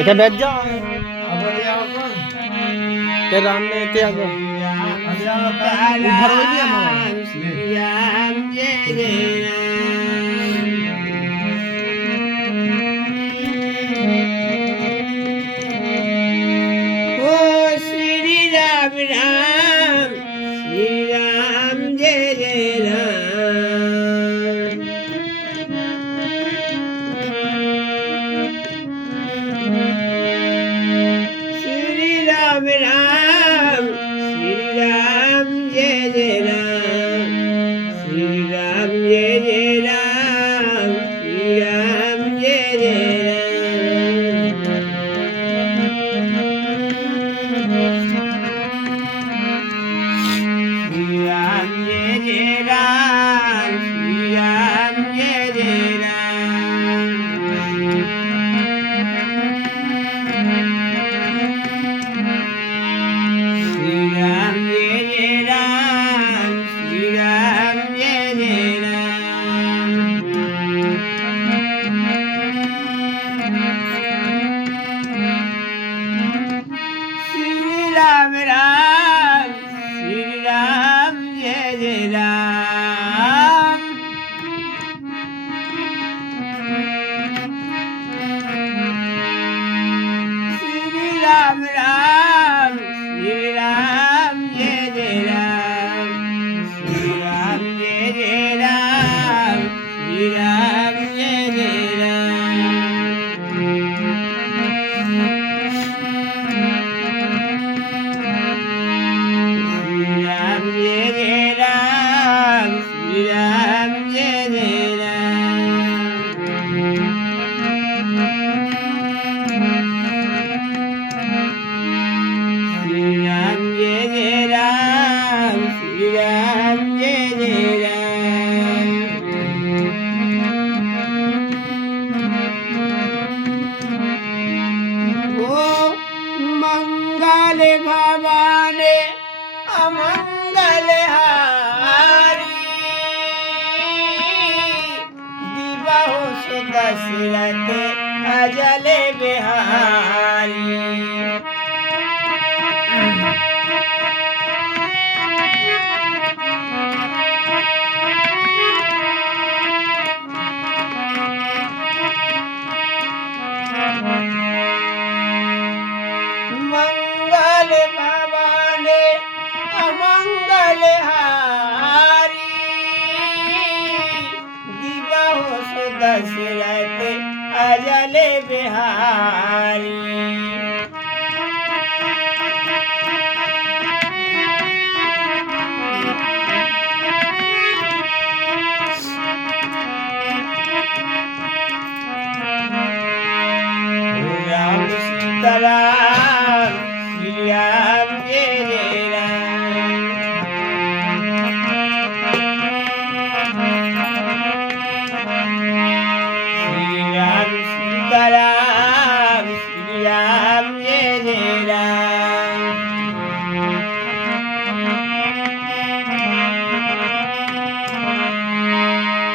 इथे बैठ जाओ ते रामने ते अगं उभं राहिली श्री राम राम श्री राम जय जय राम श्री राम राम श्री राम जय जय राम श्री राम जय जय राम श्री राम जय जय राम जय जय राम श्री राम जय जय राम श्री राम जय जय राम श्री राम जय जय राम श्री राम राम श्री राम जय जय राम श्री राम राम श्री राम जय जय राम श्री राम जय जय राम श्री राम जय जय राम श्री राम जय जय राम श्री राम जय जय राम श्री राम जय जय राम श्री राम जय जय राम ओ मंगल भवाने अमंगल हारी दिवहु सुदशरथ अजल बिहारी मंगल भवाने अमंगल हारी दिवहु सुदशरथ अजल बिहारी राम सीताराम श्री राम जय जय राम श्री राम सीताराम श्री राम जय जय राम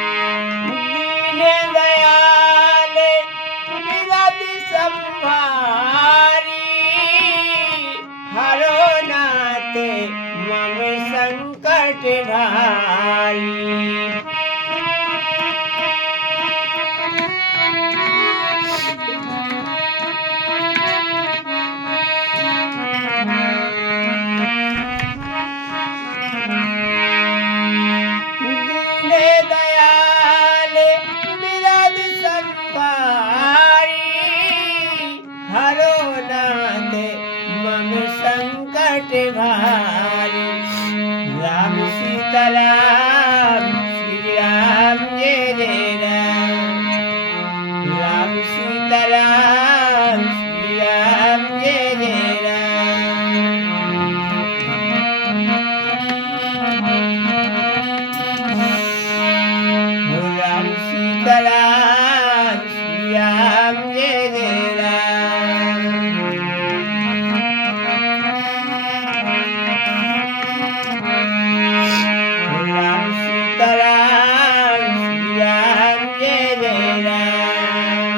दीन दयाल विरद संभारी हरो नाथ मम संकट भारी दीन दयाल विरद संभारी हरो नाथ मम संकट भारी राम सीताराम श्री राम जय जय राम राम सीताराम श्री राम जय जय राम राम सीताराम श्री राम जय जय राम राम सीताराम श्री राम जय जय राम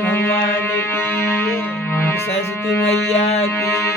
भगवान की सरस्वती मैया की